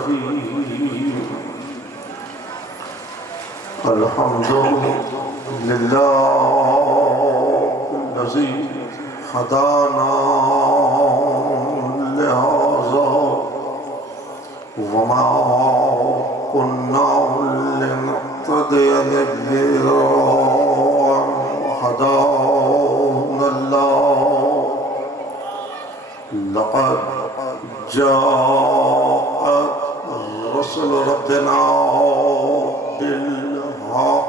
الرحيم الحمد لله الذي هدانا لهذا وما كنا لنهتدي لولا أن هدانا الله لقد جاءت رسل ربنا بالحق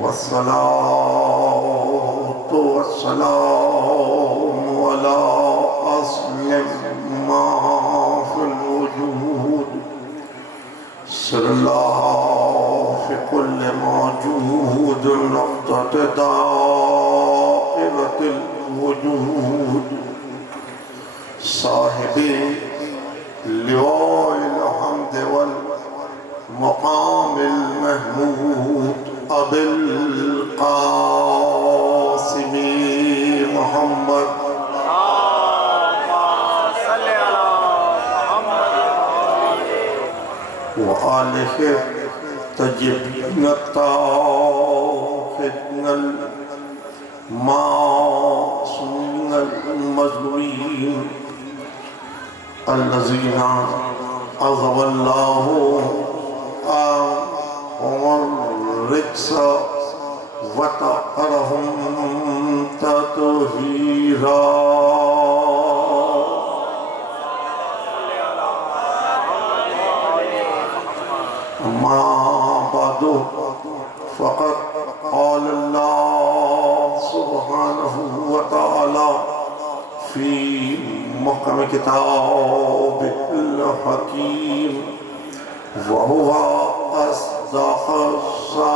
والصلاة والسلام على أصل ما في الوجود صلى الله في كل موجود نقطة دائرة الوجود صاحب لواء الحمد والمقام المحمود أبي القاسم محمد وآله الطيبين الطاهرين المعصومين المظلومين الذين عذب الله عنهم الرجس وطهرهم تطهيرا أما بعد فقد قال الله سبحانه وتعالى في محكم كتابه الحكيم وهو أصدق الصادقين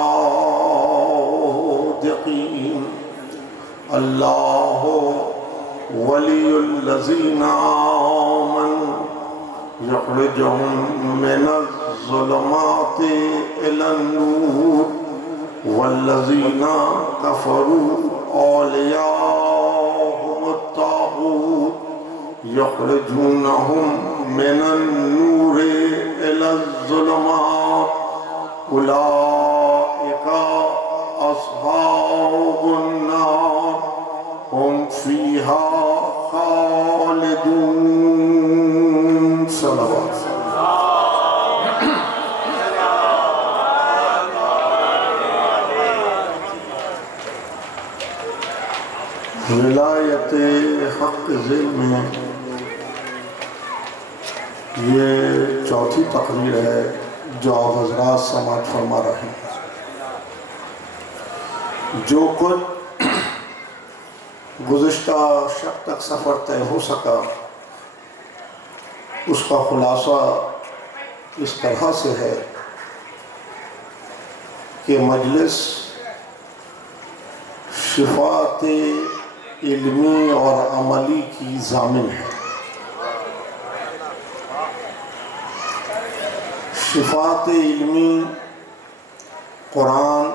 الله ولي الذين آمنوا يخرجهم من الظلمات إلى النور والذين كفروا أولياءهم الطاغوت يخرجونهم من النور إلى الظلمات أولئك أصحاب النار هم فيها خالدون صلوات ولایت حق ذیل میں یہ چوتھی تقریر ہے جو آپ حضرات سماعت فرما رہے ہیں. جو کچھ گزشتہ شب تک سفر طے ہو سکا اس کا خلاصہ اس طرح سے ہے کہ مجلس شفاعت علمی اور عملی کی ضامن ہے. شفاعت علمی قرآن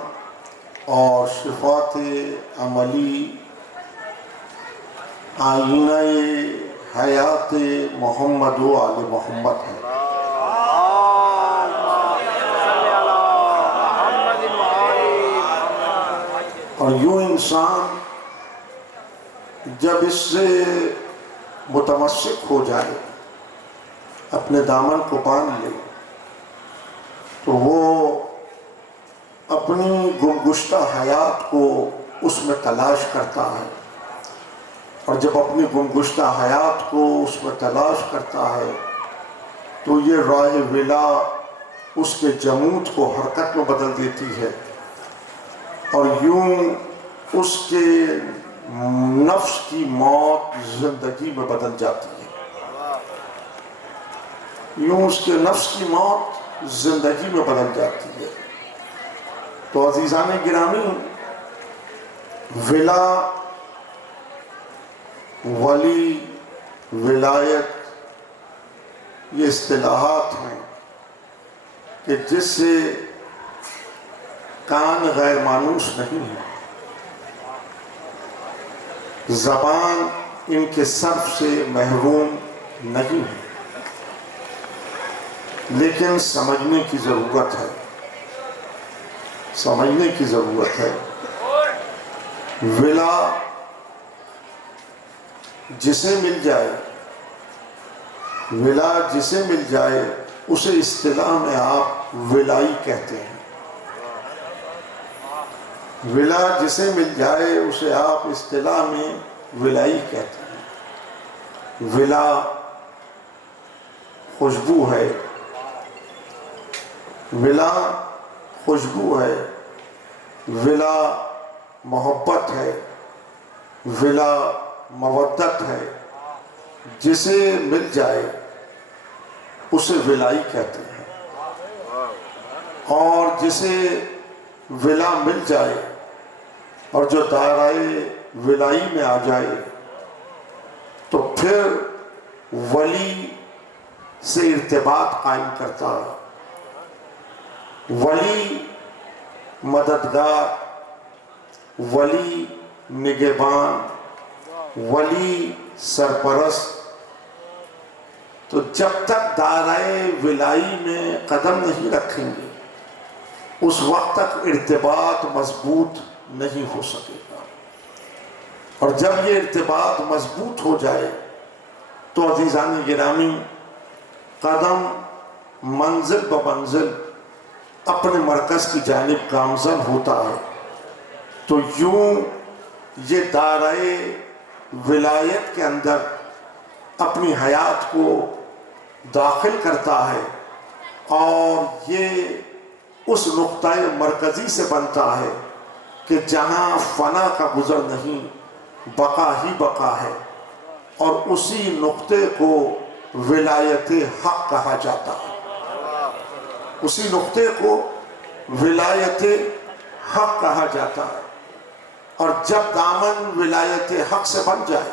اور شفاعت عملی آئینہ حیات محمد و آل محمد ہے. اور یوں انسان جب اس سے متمسک ہو جائے اپنے دامن کو باندھ لے تو وہ اپنی گمگشتہ حیات کو اس میں تلاش کرتا ہے. اور جب اپنی گمگشتہ حیات کو اس میں تلاش کرتا ہے تو یہ راہ ولا اس کے جمود کو حرکت میں بدل دیتی ہے اور یوں اس کے نفس کی موت زندگی میں بدل جاتی ہے. یوں اس کے نفس کی موت زندگی میں بدل جاتی ہے. تو عزیزان گرامی، ولا، ولی، ولایت یہ اصطلاحات ہیں کہ جس سے کان غیر مانوس نہیں ہے، زبان ان کے صرف سے محروم نہیں ہے. لیکن سمجھنے کی ضرورت ہے، سمجھنے کی ضرورت ہے۔ ولا جسے مل جائے، ولا جسے مل جائے اسے اصطلاح میں آپ ولائی کہتے ہیں۔ ولا جسے مل جائے اسے آپ اصطلاح میں ولائی کہتے ہیں۔ ولا خوشبو ہے، ولا خوشبو ہے، ولا محبت ہے، ولا مودت ہے۔ جسے مل جائے اسے ولائی کہتے ہیں، اور جسے ولا مل جائے اور جو دائرۂ ولائی میں آ جائے تو پھر ولی سے ارتباط قائم کرتا ہے۔ ولی مددگار، ولی نگہبان، ولی سرپرست۔ تو جب تک دائرۂ ولائی میں قدم نہیں رکھیں گے اس وقت تک ارتباط مضبوط نہیں ہو سکے گا، اور جب یہ ارتباط مضبوط ہو جائے تو عزیزان گرامی قدم منزل بمنزل اپنے مرکز کی جانب گامزن ہوتا ہے۔ تو یوں یہ دائرۂ ولایت کے اندر اپنی حیات کو داخل کرتا ہے، اور یہ اس نقطۂ مرکزی سے بنتا ہے کہ جہاں فنا کا گزر نہیں، بقا ہی بقا ہے، اور اسی نقطے کو ولایت حق کہا جاتا ہے۔ اسی نقطے کو ولایت حق کہا جاتا ہے۔ اور جب دامن ولایت حق سے بن جائے،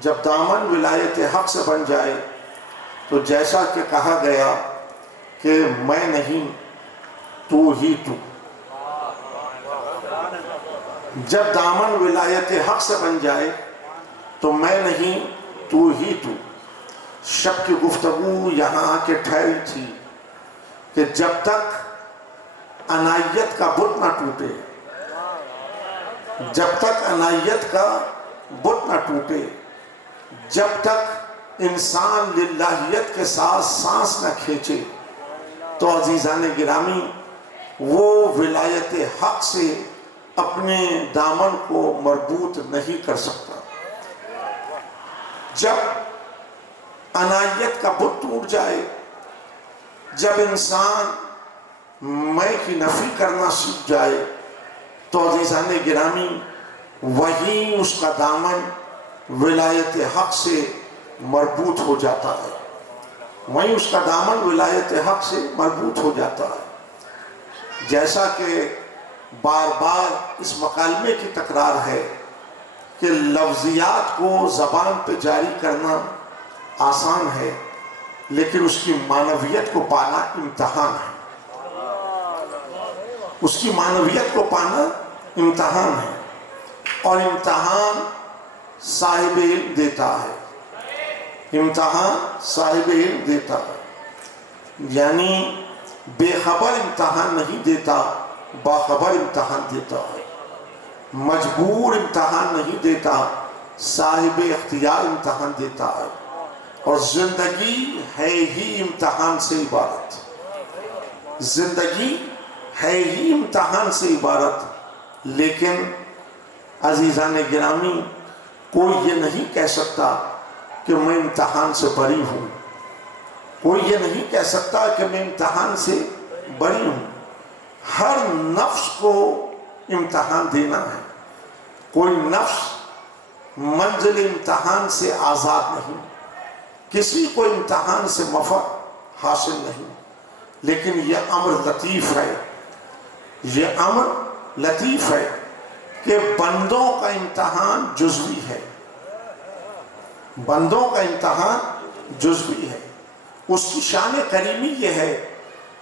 جب دامن ولایت حق سے بن جائے تو جیسا کہ کہا گیا کہ میں نہیں تو ہی تو، جب دامن ولایت حق سے بن جائے تو میں نہیں تو ہی تو۔ شب کی گفتگو یہاں آ کے ٹھہری تھی کہ جب تک عنایت کا بت نہ ٹوٹے، جب تک عنایت کا بت نہ ٹوٹے، جب تک انسان للہیت کے ساتھ سانس نہ کھینچے، تو عزیزان گرامی وہ ولایت حق سے اپنے دامن کو مربوط نہیں کر سکتا۔ جب عنایت کا بت ٹوٹ جائے، جب انسان میں کی نفی کرنا سیکھ جائے، تو عزیزان گرامی وہی اس کا دامن ولایت حق سے مربوط ہو جاتا ہے، وہیں اس کا دامن ولایت حق سے مربوط ہو جاتا ہے۔ جیسا کہ بار بار اس مکالمے کی تکرار ہے کہ لفظیات کو زبان پہ جاری کرنا آسان ہے، لیکن اس کی معنویت کو پانا امتحان ہے۔ اس کی معنویت کو پانا امتحان ہے، اور امتحان صاحب علم دیتا ہے، امتحان صاحب علم دیتا ہے، یعنی بے خبر امتحان نہیں دیتا، باخبر امتحان دیتا ہے، مجبور امتحان نہیں دیتا، صاحب اختیار امتحان دیتا ہے۔ اور زندگی ہے ہی امتحان سے عبارت، زندگی ہے ہی امتحان سے عبارت۔ لیکن عزیزان گرامی کوئی یہ نہیں کہہ سکتا کہ میں امتحان سے بری ہوں، کوئی یہ نہیں کہہ سکتا کہ میں امتحان سے بری ہوں۔ ہر نفس کو امتحان دینا ہے، کوئی نفس منزل امتحان سے آزاد نہیں، کسی کو امتحان سے مفر حاصل نہیں۔ لیکن یہ امر لطیف ہے، یہ امر لطیف ہے کہ بندوں کا امتحان جزوی ہے، بندوں کا امتحان جزوی ہے۔ اس کی شان کریمی یہ ہے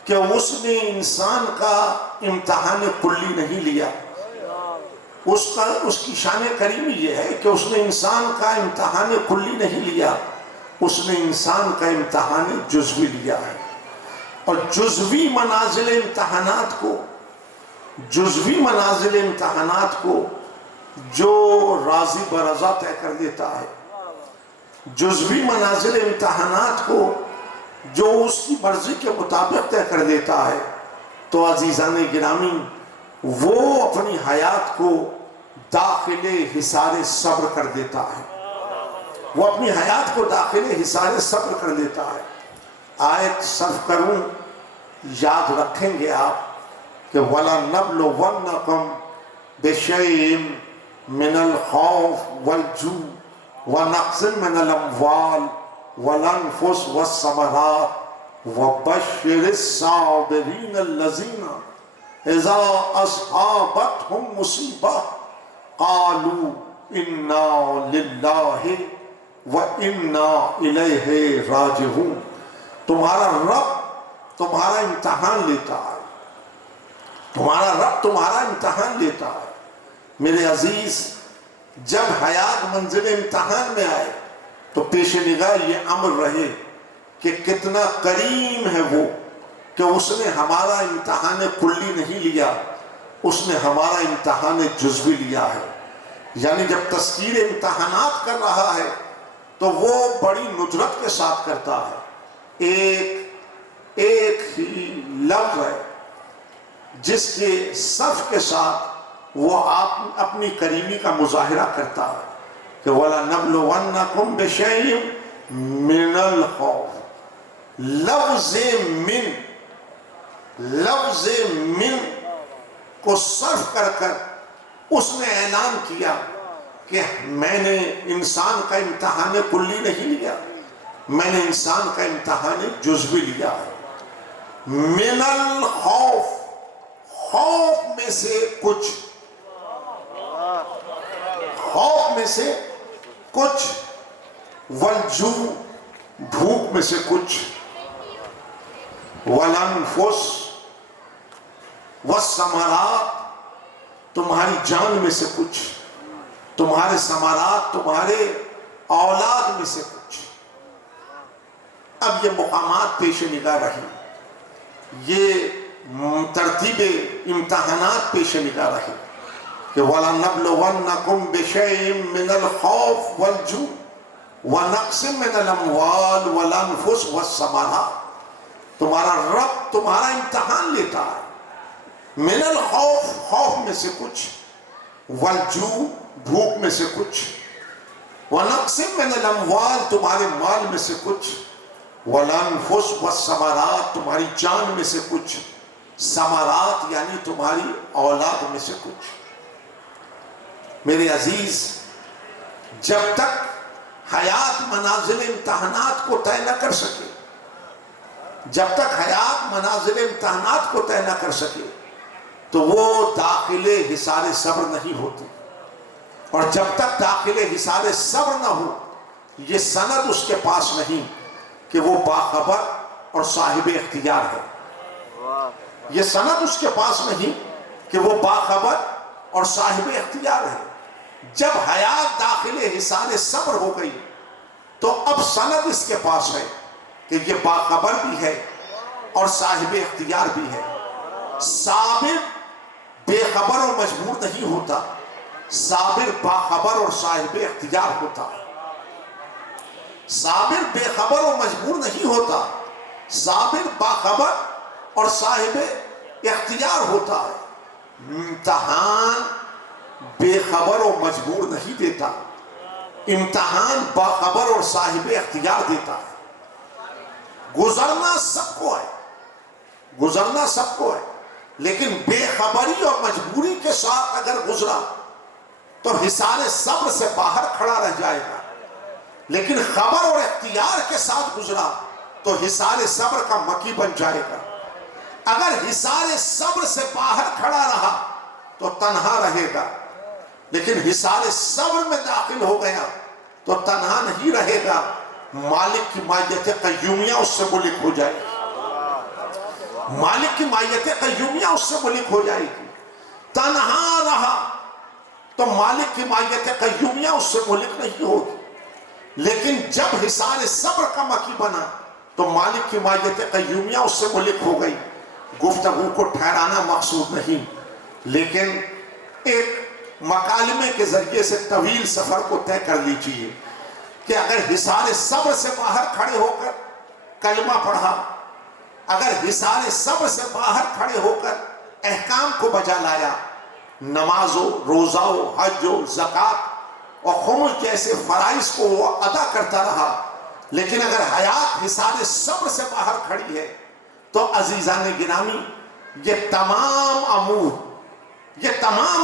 کہ اس نے انسان کا امتحان کلی نہیں لیا۔ اس کی شان کریمی یہ ہے کہ اس نے انسان کا امتحان کلی نہیں لیا، اس نے انسان کا امتحان جزوی لیا ہے، اور جزوی منازل امتحانات کو جو راضی برضا طے کر دیتا ہے، جزوی منازل امتحانات کو جو اس کی مرضی کے مطابق طے کر دیتا ہے، تو عزیزان گرامی وہ اپنی حیات کو داخل حصار صبر کر دیتا ہے، وہ اپنی حیات کو داخل حصار صبر کر دیتا ہے۔ آیت صرف کروں، یاد رکھیں گے آپ کہ وَلَنَبْلُوَنَّكُمْ بِشَيْءٍ مِّنَ الْخَوْفِ وَالْجُوعِ وَنَقْصٍ مِّنَ الْأَمْوَالِ وَالْأَنفُسِ وَالثَّمَرَاتِ وَبَشِّرِ الصَّابِرِينَ الَّذِينَ إِذَا أَصَابَتْهُمْ مُصِيبَةٌ قَالُوا إِنَّا لِلَّهِ وَإِنَّا إِلَيْهِ رَاجِعُونَ۔ تمہارا رب تمہارا امتحان لیتا ہے، تمہارا رب تمہارا امتحان لیتا ہے۔ میرے عزیز، جب حیات منزل امتحان میں آئے تو پیش نگاہ یہ امر رہے کہ کتنا کریم ہے وہ کہ اس نے ہمارا امتحان کلی نہیں لیا، اس نے ہمارا امتحان جزوی لیا ہے۔ یعنی جب تذکیر امتحانات کر رہا ہے تو وہ بڑی ندرت کے ساتھ کرتا ہے۔ ایک ہی لفظ ہے جس کے صرف کے ساتھ وہ اپنی کریمی کا مظاہرہ کرتا ہے کہ وَلَنَبْلُوَنَّكُمْ بِشَيْءٍ مِّنَ الْخَوْفِ۔ لفظ من کو صرف کر اس نے اعلان کیا کہ میں نے انسان کا امتحان کلی نہیں لیا، میں نے انسان کا امتحان جزوی لیا ہے۔ من الخوف، خوف میں سے کچھ، خوف میں سے کچھ، والجوع، بھوک میں سے کچھ، والانفس، والثمرات، تمہاری جان میں سے کچھ، تمہارے ثمرات، تمہارے اولاد میں سے کچھ۔ اب یہ مقامات پیش نگاہ رہی، یہ ترتیب امتحانات پیش نگاہ رہی کہ وَلَنَبْلُوَنَّكُمْ بِشَيْءٍ مِّنَ الْخَوْفِ وَالْجُوعِ وَنَقْصٍ مِّنَ الْأَمْوَالِ وَالْأَنفُسِ وَالثَّمَرَاتِ۔ تمہارا رب تمہارا امتحان لیتا ہے۔ من الخوف، خوف میں سے کچھ، والجوع، بھوک میں سے کچھ، وَنَقْصٍ مِّنَ الْأَمْوَالِ، تمہارے مال میں سے کچھ، والانفس والثمرات، تمہاری جان میں سے کچھ، ثمرات یعنی تمہاری اولاد میں سے کچھ۔ میرے عزیز، جب تک حیات منازل امتحانات کو طے نہ کر سکے، جب تک حیات منازل امتحانات کو طے نہ کر سکے تو وہ داخل حصار صبر نہیں ہوتی، اور جب تک داخل حصار صبر نہ ہو یہ سند اس کے پاس نہیں کہ وہ باخبر اور صاحب اختیار ہے۔ یہ سند اس کے پاس نہیں کہ وہ باخبر اور صاحب اختیار ہے۔ جب حیات داخل حصار صبر ہو گئی تو اب سند اس کے پاس ہے کہ یہ باخبر بھی ہے اور صاحب اختیار بھی ہے۔ صابر بے خبر اور مجبور نہیں ہوتا، صابر باخبر اور صاحب اختیار ہوتا ہے۔ صابر بے خبر اور مجبور نہیں ہوتا، صابر باخبر اور صاحب اختیار ہوتا ہے۔ امتحان بے خبر اور مجبور نہیں دیتا، امتحان باخبر اور صاحب اختیار دیتا ہے۔ گزرنا سب کو ہے، گزرنا سب کو ہے، لیکن بے خبری اور مجبوری کے ساتھ اگر گزرا تو حصار صبر سے باہر کھڑا رہ جائے گا، لیکن خبر اور اختیار کے ساتھ گزرا تو حصار صبر کا مکی بن جائے گا۔ اگر حصار صبر سے باہر کھڑا رہا تو تنہا رہے گا، لیکن حصار صبر میں داخل ہو گیا تو تنہا نہیں رہے گا، مالک کی مائیت قیومیہ اس سے ملک ہو جائے گی، مالک کی مائیت قیومیہ اس سے ملک ہو جائے گی۔ تنہا رہا تو مالک کی مائیت قیومیہ اس سے ملک نہیں ہوگی، لیکن جب حصار صبر کا مکی بنا تو مالک کی مائیت قیومیہ اس سے ملک ہو گئی. گفتگو کو ٹھہرانا مقصود نہیں، لیکن ایک مکالمے کے ذریعے سے طویل سفر کو طے کر لیجیے کہ اگر حصار صبر سے باہر کھڑے ہو کر کلمہ پڑھا، اگر حصار صبر سے باہر کھڑے ہو کر احکام کو بجا لایا، نماز و روزہ و حج و زکوٰۃ اور خمس جیسے فرائض کو وہ ادا کرتا رہا، لیکن اگر حیات حصار صبر سے باہر کھڑی ہے تو عزیزان گرامی یہ تمام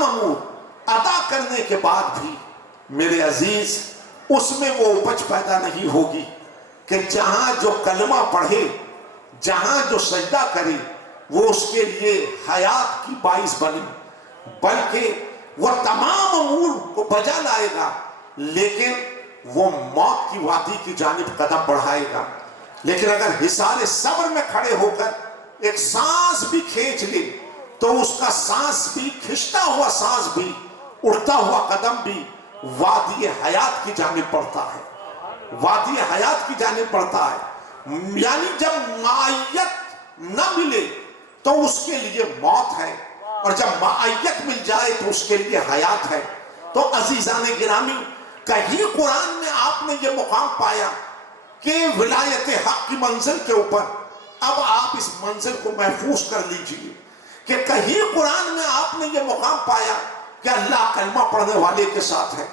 امور ادا کرنے کے بعد بھی میرے عزیز اس میں وہ اپج پیدا نہیں ہوگی کہ جہاں جو کلمہ پڑھے، جہاں جو سجدہ کرے وہ اس کے لیے حیات کی باعث بنے، بلکہ وہ تمام امور کو بجا لائے گا لیکن وہ موت کی وادی کی جانب قدم بڑھائے گا. لیکن اگر حصار صبر میں کھڑے ہو کر ایک سانس بھی کھینچ لے تو اس کا سانس بھی، کھنچتا ہوا سانس بھی، اٹھتا ہوا قدم بھی وادی حیات کی جانب بڑھتا ہے، وادی حیات کی جانب بڑھتا ہے. یعنی جب معیت نہ ملے تو اس کے لیے موت ہے، اور جب معیت مل جائے تو اس کے لیے حیات ہے. تو عزیزان گرامی کہیں قرآن میں آپ نے یہ مقام پایا کہ ولایت حق کی منزل کے اوپر، اب آپ اس منزل کو محفوظ کر لیجئے کہ کہیں قرآن میں آپ نے یہ مقام پایا کہ اللہ کلمہ پڑھنے والے کے ساتھ ہے،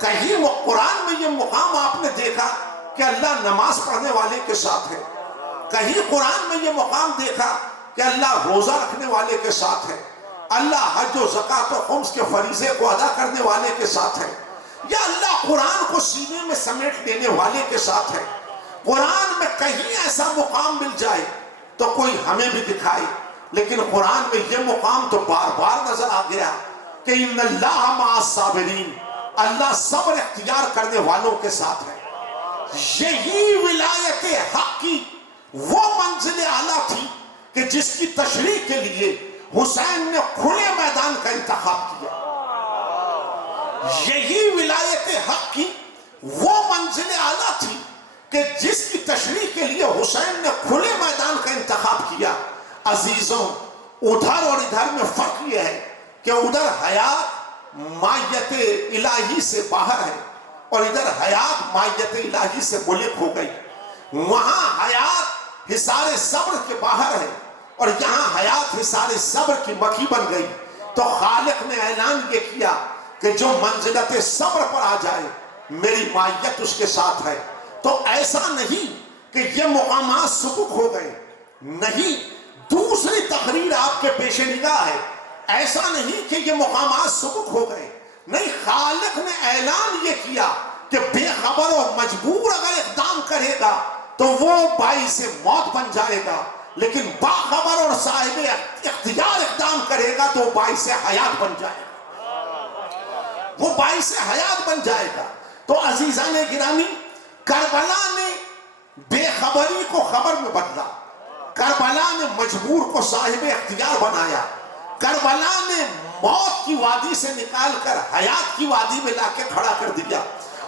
کہیں وہ قرآن میں یہ مقام آپ نے دیکھا کہ اللہ نماز پڑھنے والے کے ساتھ ہے، کہیں قرآن میں یہ مقام دیکھا کہ اللہ روزہ رکھنے والے کے ساتھ ہے، اللہ حج و زکوٰۃ و خمس کے فریضے کو ادا کرنے والے کے ساتھ ہے، یا اللہ قرآن کو سینے میں سمیٹ لینے والے کے ساتھ ہے. قرآن میں کہیں ایسا مقام مل جائے تو کوئی ہمیں بھی دکھائے، لیکن قرآن میں یہ مقام تو بار بار نظر آ گیا کہ ان اللہ مع الصابرین، اللہ صبر اختیار کرنے والوں کے ساتھ ہے. یہی ولایت حق کی وہ منزل اعلیٰ تھی کہ جس کی تشریح کے لیے حسین نے کھلے میدان کا انتخاب کیا. یہی ولایت حق کی وہ منزل اعلیٰ تھی کہ جس کی تشریح کے لیے حسین نے کھلے میدان کا انتخاب کیا. عزیزوں ادھر اور ادھر میں فرق یہ ہے کہ ادھر حیات مائیت الہی سے باہر ہے اور ادھر حیات مائیت الہی سے ملک ہو گئی. وہاں حیات حصار صبر کے باہر ہے اور یہاں حیات حصار صبر کی مکی بن گئی. تو خالق نے اعلان یہ کیا کہ جو منزلت صبر پر آ جائے میری مائیت اس کے ساتھ ہے. تو ایسا نہیں کہ یہ مقامات سبک ہو گئے، نہیں، دوسری تقریر آپ کے پیش نگاہ ہے. ایسا نہیں کہ یہ مقامات سبک ہو گئے، نہیں، خالق نے اعلان یہ کیا کہ بے خبر و مجبور اگر اقدام کرے گا تو وہ باعث موت بن جائے گا، لیکن باخبر اور صاحب اختیار اقدام کرے گا تو وہ باعث حیات بن جائے گا، وہ باعث حیات بن جائے گا. تو عزیزان گرامی کربلا نے بے خبری کو خبر میں بدلا، کربلا نے مجبور کو صاحب اختیار بنایا، کربلا نے موت کی وادی سے نکال کر حیات کی وادی میں لا کے کھڑا کر دیا.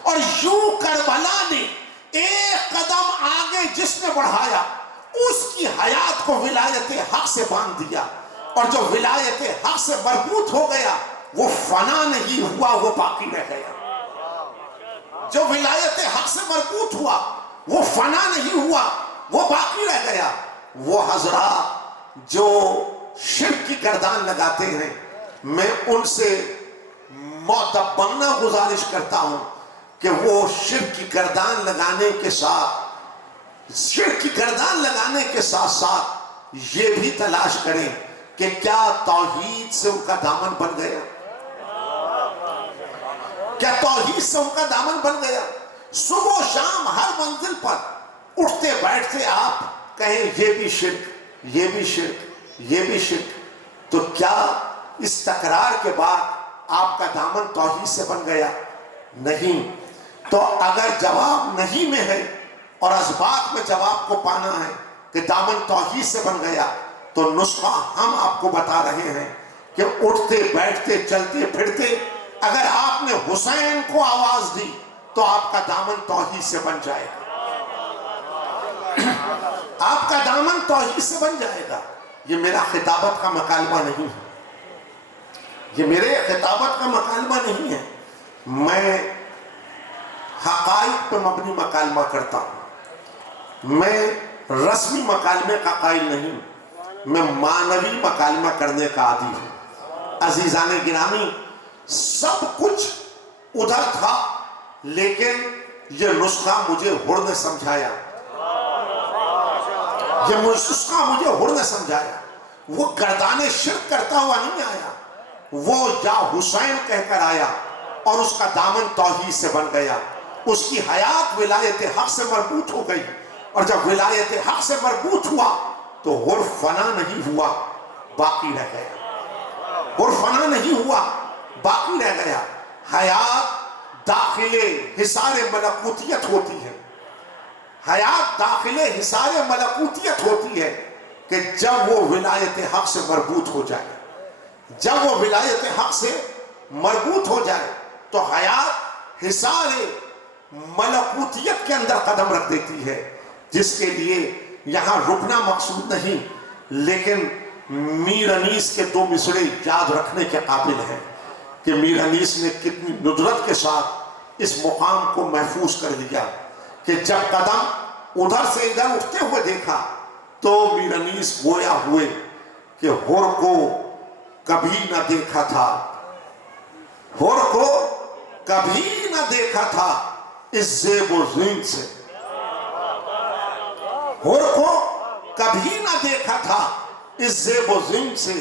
اور یوں کربلا نے ایک قدم آگے جس نے بڑھایا اس کی حیات کو ولایت حق سے باندھ دیا، اور جو ولایت حق سے مربوط ہو گیا وہ فنا نہیں ہوا، وہ باقی رہ گیا. جو ولایت حق سے مربوط ہوا وہ فنا نہیں ہوا، وہ باقی رہ گیا. وہ حضرات جو شرک کی گردان لگاتے ہیں میں ان سے معتبانہ گزارش کرتا ہوں کہ وہ شرک کی گردان لگانے کے ساتھ یہ بھی تلاش کریں کہ کیا توحید سے ان کا دامن بن گیا، کیا توحید سے ان کا دامن بن گیا. صبح و شام ہر منزل پر اٹھتے بیٹھتے آپ کہیں یہ بھی شرک، یہ بھی شرک، یہ بھی شرک. تو کیا اس تکرار کے بعد آپ کا دامن توحید سے بن گیا؟ نہیں. تو اگر جواب نہیں میں ہے اور اسباق میں جواب کو پانا ہے کہ دامن توحید سے بن گیا تو نسخہ ہم آپ کو بتا رہے ہیں کہ اٹھتے بیٹھتے چلتے پھرتے اگر آپ نے حسین کو آواز دی تو آپ کا دامن توحید سے بن جائے گا. آپ کا دامن توحید سے بن جائے گا. یہ میرا خطابت کا مکالمہ نہیں ہے. یہ میرے خطابت کا مکالمہ نہیں ہے. میں حقائق پہ مبنی مکالمہ کرتا ہوں. میں رسمی مکالمے کا قائل نہیں. میں معنوی مکالمہ کرنے کا عادی ہوں. عزیزان گرامی، سب کچھ ادھر تھا لیکن یہ نسخہ مجھے ہر نے سمجھایا. یہ نسخہ مجھے ہر نے سمجھایا. وہ گردان شرک کرتا ہوا نہیں آیا. وہ یا حسین کہہ کر آیا اور اس کا دامن توحید سے بن گیا. اس کی حیات ولایت حق سے مربوط ہو گئی. اور جب ولایت حق سے مربوط ہوا تو ہر فنا نہیں ہوا، باقی رہ گیا. ہر فنا نہیں ہوا، باقی رہ گیا. حیات داخل حصار ملکوتیت ہوتی ہے. حیات داخل حصار ملکوتیت ہوتی ہے کہ جب وہ ولایت حق سے مربوط ہو جائے. جب وہ ولایت حق سے مربوط ہو جائے تو حیات حصار ملکوتیت کے اندر قدم رکھ دیتی ہے، جس کے لیے یہاں رکنا مقصود نہیں، لیکن میر انیس کے دو مصرے یاد رکھنے کے قابل ہیں کہ میر انیس نے کتنی ندرت کے ساتھ اس مقام کو محفوظ کر لیا کہ جب قدم ادھر سے ادھر اٹھتے ہوئے دیکھا تو میر انیس گویا ہوئے کہ ہر کو کبھی نہ دیکھا تھا. ہر کو کبھی نہ دیکھا تھا اس زیب و زین سے. ہر کو کبھی نہ دیکھا تھا اس زیب و زین سے.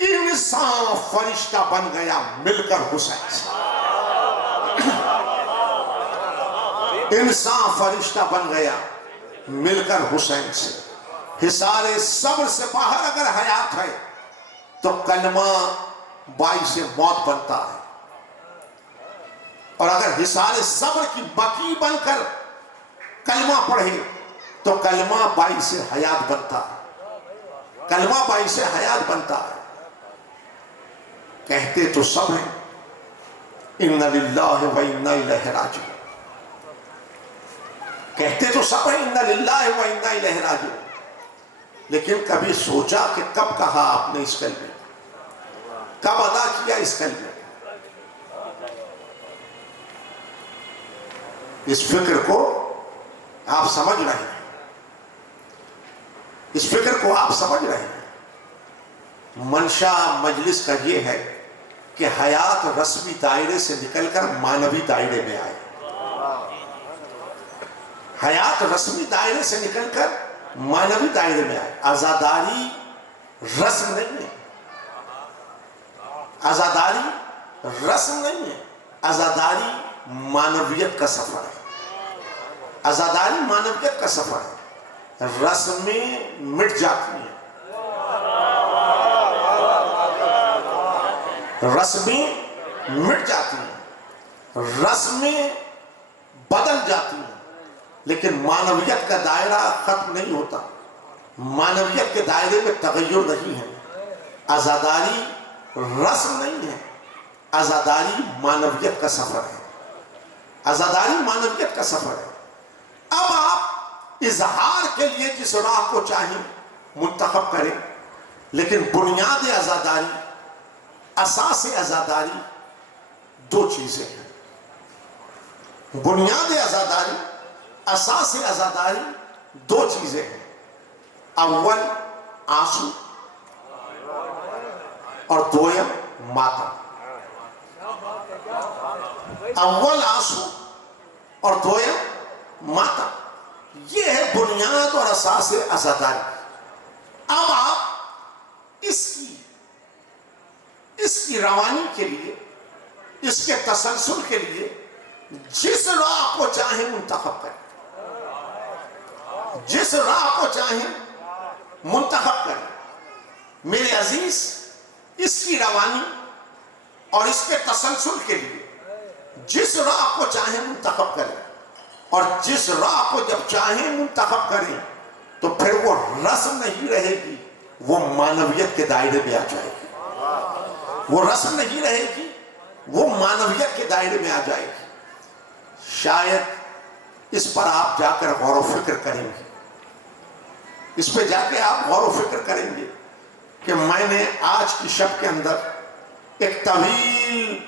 انسان فرشتہ بن گیا مل کر حسین سے. انسان فرشتہ بن گیا مل کر حسین سے. حصار صبر سے باہر اگر حیات ہے تو کلمہ باعث موت بنتا ہے، اور اگر حصار صبر کی بقی بن کر کلمہ پڑھے تو کلمہ باعث حیات بنتا ہے. کلمہ باعث حیات بنتا ہے. کہتے تو سب ہیں اِنَّ لِلَّهِ وَإِنَّا إِلَيْهِ رَاجِعُونَ. کہتے تو سب ہیں اِنَّ لِلَّهِ وَإِنَّا إِلَيْهِ رَاجِعُونَ، لیکن کبھی سوچا کہ کب کہا آپ نے اس کلمے، کب ادا کیا اس کلمے؟ اس فکر کو آپ سمجھ رہے ہیں. اس فکر کو آپ سمجھ رہے ہیں. منشا مجلس کا یہ ہے کہ حیات رسمی دائرے سے نکل کر مانوی دائرے میں آئے. حیات رسمی دائرے سے نکل کر مانوی دائرے میں آئے. عزاداری رسم نہیں ہے. عزاداری رسم نہیں ہے. عزاداری مانویت کا سفر ہے. عزاداری مانویت کا سفر ہے. رسمیں مٹ جاتی ہیں. رسمیں مٹ جاتی ہیں. رسمیں بدل جاتی ہیں، لیکن مانویت کا دائرہ ختم نہیں ہوتا. مانویت کے دائرے میں تغیر نہیں ہے. عزاداری رسم نہیں ہے. عزاداری مانویت کا سفر ہے. عزاداری مانویت کا سفر ہے. اب آپ اظہار کے لیے جس راہ کو چاہیں منتخب کریں، لیکن بنیاد عزاداری، اساس عزاداری دو چیزیں ہیں. بنیاد عزاداری، اساس عزاداری دو چیزیں ہیں. اول آنسو اور دویم ماتم. اول آنسو اور دویم ماتم، یہ ہے بنیاد اور اساس عزاداری. اب آپ اس کی روانی کے لیے، اس کے تسلسل کے لیے جس راہ کو چاہیں منتخب کریں. جس راہ کو چاہیں منتخب کریں. میرے عزیز، اس کی روانی اور اس کے تسلسل کے لیے جس راہ کو چاہیں منتخب کریں، اور جس راہ کو جب چاہیں منتخب کریں تو پھر وہ رسم نہیں رہے گی، وہ مانویت کے دائرے میں آ جائے گی. وہ رسم نہیں رہے گی، وہ مانویت کے دائرے میں آ جائے گی. شاید اس پر آپ جا کر غور و فکر کریں گے، اس پہ جا کے آپ غور و فکر کریں گے کہ میں نے آج کی شب کے اندر ایک طویل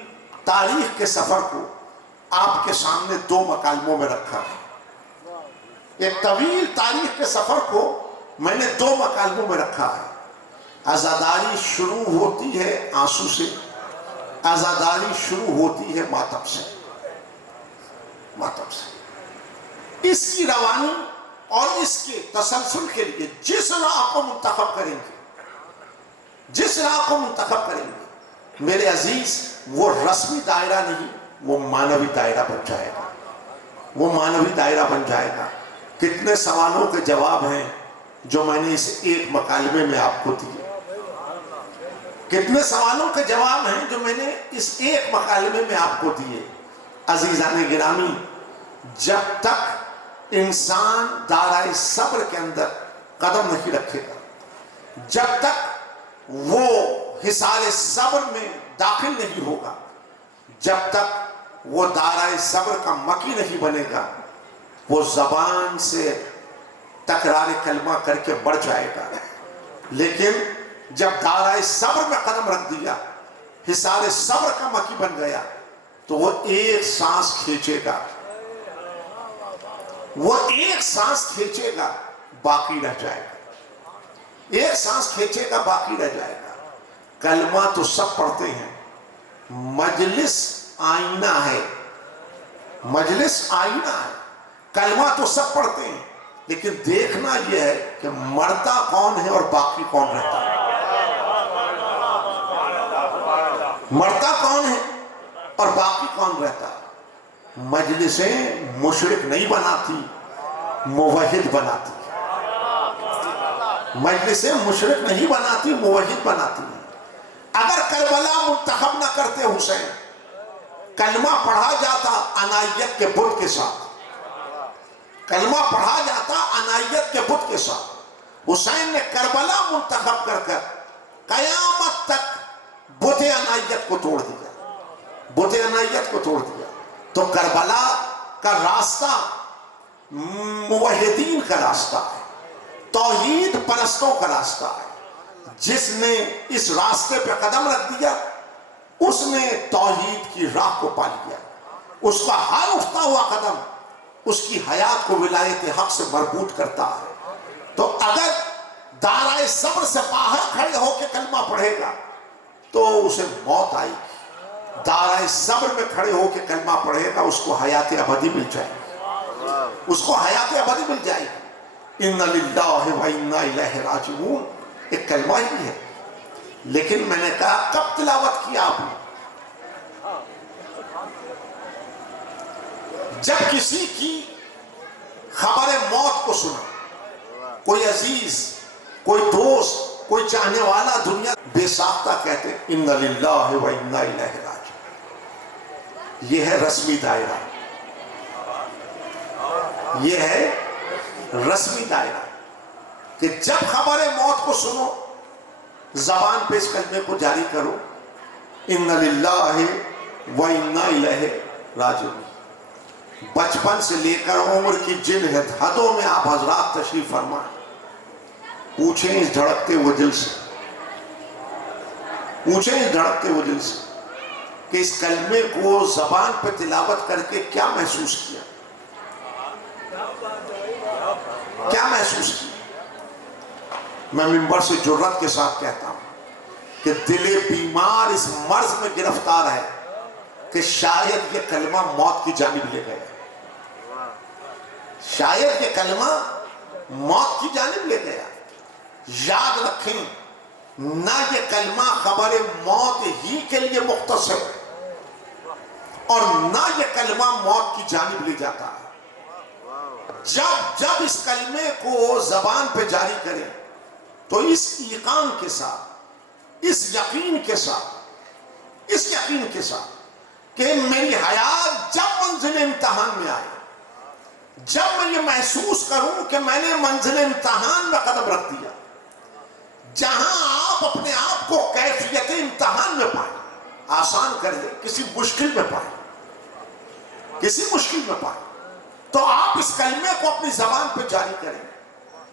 تاریخ کے سفر کو آپ کے سامنے 2 مکالموں میں رکھا ہے۔ ایک طویل تاریخ کے سفر کو میں نے 2 مکالموں میں رکھا ہے۔ عزاداری شروع ہوتی ہے آنسو سے، عزاداری شروع ہوتی ہے ماتم سے، ماتم سے۔ اس کی روانی اور اس کے تسلسل کے لیے جس راہ کو منتخب کریں گے، جس راہ کو منتخب کریں گے میرے عزیز، وہ رسمی دائرہ نہیں، وہ معنوی دائرہ بن جائے گا، وہ معنوی دائرہ بن جائے گا۔ کتنے سوالوں کے جواب ہیں جو میں نے اس ایک مکالمے میں آپ کو دیے، کتنے سوالوں کے جواب ہیں جو میں نے اس ایک مکالمے میں آپ کو دیے۔ عزیزان گرامی، جب تک انسان دائرہ صبر کے اندر قدم نہیں رکھے گا، جب تک وہ حصار صبر میں داخل نہیں ہوگا، جب تک وہ دائرہ صبر کا مکی نہیں بنے گا، وہ زبان سے تکرار کلمہ کر کے بڑھ جائے گا۔ لیکن جب دائرہ صبر میں قدم رکھ دیا، حصار صبر کا مکی بن گیا، تو وہ ایک سانس کھینچے گا، وہ ایک سانس کھینچے گا، باقی رہ جائے گا، ایک سانس کھینچے گا، باقی رہ جائے گا۔ کلمہ تو سب پڑھتے ہیں، مجلس آئینہ ہے، مجلس آئینہ ہے، کلمہ تو سب پڑھتے ہیں، لیکن دیکھنا یہ ہے کہ مرتا کون ہے اور باقی کون رہتا ہے، مرتا کون ہے اور باقی کون رہتا ہے۔ مجلسیں مشرک نہیں بناتی، موحد بناتی، مجلسیں مشرک نہیں بناتی، موحد بناتی۔ اگر کربلا منتخب نہ کرتے حسین، کلمہ پڑھا جاتا عنایت کے بت کے ساتھ، کلمہ پڑھا جاتا عنایت کے بت کے ساتھ۔ حسین نے کربلا منتخب کر کر قیامت تک بت عنایت کو توڑ دیا، بت عنایت کو توڑ دیا۔ تو کربلا کا راستہ موحدین کا راستہ ہے، توحید پرستوں کا راستہ ہے۔ جس نے اس راستے پہ قدم رکھ دیا، اس نے توحید کی راہ کو پا لیا۔ اس کا ہر اٹھتا ہوا قدم اس کی حیات کو ولایت حق سے مربوط کرتا ہے۔ تو اگر دائرہ صبر سے باہر کھڑے ہو کے کلمہ پڑھے گا تو اسے موت آئے گی، دائرہ صبر میں کھڑے ہو کے کلمہ پڑھے گا اس کو حیات ابدی مل جائے گی، اس کو حیات ابدی مل جائے گی۔ اِنَّ لِلَّهِ وَإِنَّا إِلَيْهِ رَاجِعُونَ ایک کلمہ ہی ہے، لیکن میں نے کہا کب تلاوت کیا آپ نے؟ جب کسی کی خبر موت کو سنا، کوئی عزیز، کوئی دوست، کوئی چاہنے والا دنیا بے ساختہ کہتے ہیں اِنَّ لِلَّهِ وَإِنَّا إِلَيْهِ رَاجِعُونَ۔ یہ ہے رسمی دائرہ، یہ ہے رسمی دائرہ کہ جب خبر موت کو سنو زبان پہ اس کلمے کو جاری کرو، اِنَّ لِلَّهِ وَإِنَّا إِلَيْهِ رَاجِعُونَ۔ بچپن سے لے کر عمر کی جن حدوں میں آپ حضرات تشریف فرمائیں، پوچھیں اس دھڑکتے ہوئے دل سے، پوچھیں اس دھڑکتے ہوئے دل سے کہ اس کلمے کو زبان پہ تلاوت کر کے کیا محسوس کیا، کیا محسوس کیا۔ میں منبر سے جرات کے ساتھ کہتا ہوں کہ دل بیمار اس مرض میں گرفتار ہے کہ شاید یہ کلمہ موت کی جانب لے گئے، شاید یہ کلمہ موت کی جانب لے گیا۔ یاد رکھیں، نہ یہ کلمہ خبر موت ہی کے لیے مختصر اور نہ یہ کلمہ موت کی جانب لے جاتا ہے۔ جب اس کلمے کو زبان پہ جاری کریں تو اس ایقان کے ساتھ، اس یقین کے ساتھ، اس یقین کے ساتھ کہ میری حیات جب منزل امتحان میں آئے، جب میں یہ محسوس کروں کہ میں نے منزل امتحان میں قدم رکھ دیا، جہاں آپ اپنے آپ کو کیفیت امتحان میں پائیں، آسان کر دیں، کسی مشکل میں پائیں، کسی مشکل میں پائیں تو آپ اس کلمے کو اپنی زبان پہ جاری کریں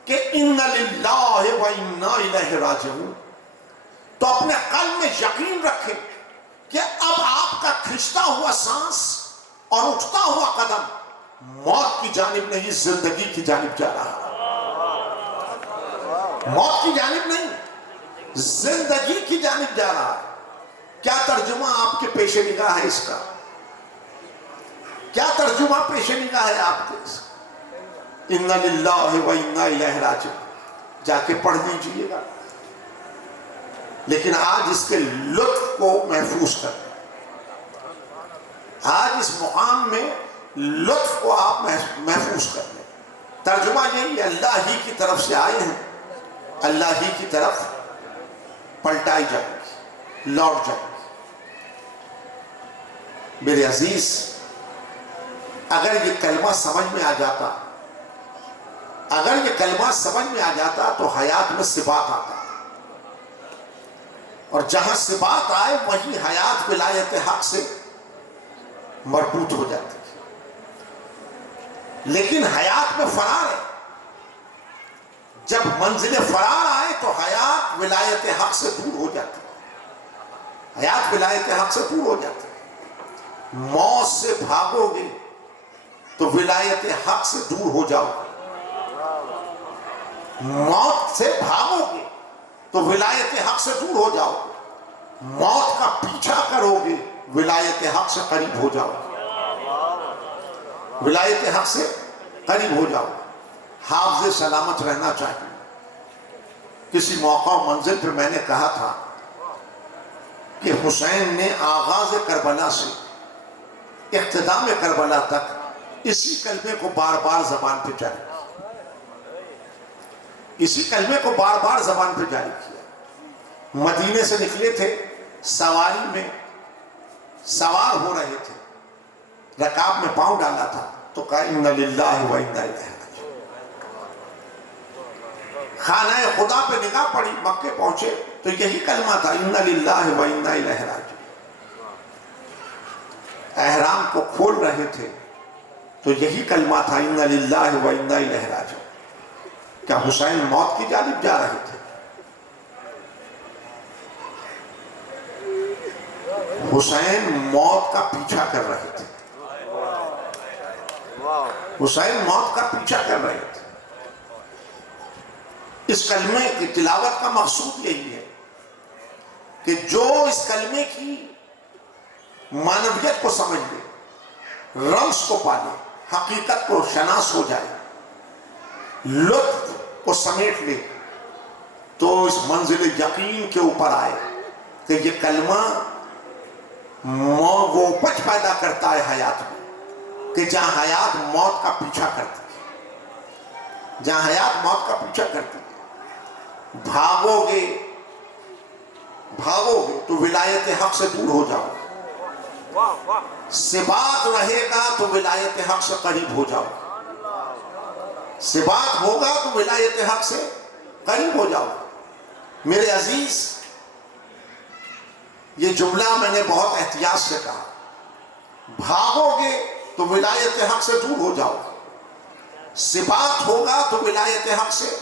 کہ ان للہ و انا الیہ راجعون. تو اپنے قلب میں یقین رکھیں کہ اب آپ کا کھنچتا ہوا سانس اور اٹھتا ہوا قدم موت کی جانب نہیں، زندگی کی جانب جا رہا ہے. موت کی جانب نہیں، زندگی کی جانب جا رہا ہے. کیا ترجمہ آپ کے پیش نگاہ ہے اس کا؟ کیا ترجمہ پیش نگاہ ہے آپ کے اس کا؟ اِنَّ لِلَّهِ وَإِنَّا إِلَيْهِ رَاجِعُونَ جا کے پڑھ دیجئے گا. لیکن آج اس کے لطف کو محفوظ کریں. آج اس مقام میں لطف کو آپ محفوظ کر لیں. ترجمہ یہی اللہ ہی کی طرف سے آئے ہیں، اللہ ہی کی طرف پلٹائی جائیں گی، لوٹ جائیں گی. میرے عزیز، اگر یہ کلمہ سمجھ میں آ جاتا، اگر یہ کلمہ سمجھ میں آ جاتا تو حیات میں ثبات آتا، اور جہاں ثبات آئے وہیں حیات ولایت حق سے مربوط ہو جاتی. لیکن حیات میں فرار ہے. جب منزل فرار آئے تو حیات ولایت حق سے دور ہو جاتی ہے. حیات ولایت حق سے دور ہو جاتی ہے. موت سے بھاگو گے تو ولایت حق سے دور ہو جاؤ گے. موت سے بھاگو گے تو ولایت حق سے دور ہو جاؤ گے. موت کا پیچھا کرو گے ولایت حق سے قریب ہو جاؤ گے. ولایت حق سے قریب ہو جاؤ. حافظ سلامت رہنا چاہیے. کسی موقع و منزل پہ میں نے کہا تھا کہ حسین نے آغاز کربلا سے اختتام کربلا تک اسی کلمے کو بار بار زبان پہ جاری کیا. اسی کلمے کو بار بار زبان پہ جاری کیا. مدینے سے نکلے تھے، سواری میں سوار ہو رہے تھے، رکاب میں پاؤں ڈالا تھا تو کہا اِنَّ لِلَّهِ وَإِنَّا إِلَيْهِ رَاجِعُونَ. خانہ خدا پہ نگاہ پڑی، مکے پہنچے تو یہی کلمہ تھا اِنَّ لِلَّهِ وَإِنَّا إِلَيْهِ رَاجِعُونَ. احرام کو کھول رہے تھے تو یہی کلمہ تھا اِنَّ لِلَّهِ وَإِنَّا إِلَيْهِ رَاجِعُونَ. کیا حسین موت کی جانب جا رہے تھے؟ حسین موت کا پیچھا کر رہے تھے. حسین موت کا پیچھا کر رہے تھے. اس کلمے کی تلاوت کا مقصود یہی ہے کہ جو اس کلمے کی معنویت کو سمجھ لے، رمز کو پالے، حقیقت کو شناس ہو جائے، لطف کو سمیٹ لے، تو اس منزل یقین کے اوپر آئے کہ یہ کلمہ وہ اپج پیدا کرتا ہے حیات میں، کہ جہاں حیات موت کا پیچھا کرتی ہے، جہاں حیات موت کا پیچھا کرتی ہے. بھاگو گے تو ولایت حق سے دور ہو جاؤ گے. ثبات رہے گا تو ولایت حق سے قریب ہو جاؤ گے. ثبات ہوگا تو ولایت حق سے قریب ہو جاؤ گے. میرے عزیز، یہ جملہ میں نے بہت احتیاط سے کہا. بھاگو گے تو ولایت حق سے دور ہو جاؤ گے. ثبات ہوگا تو ولایت حق سے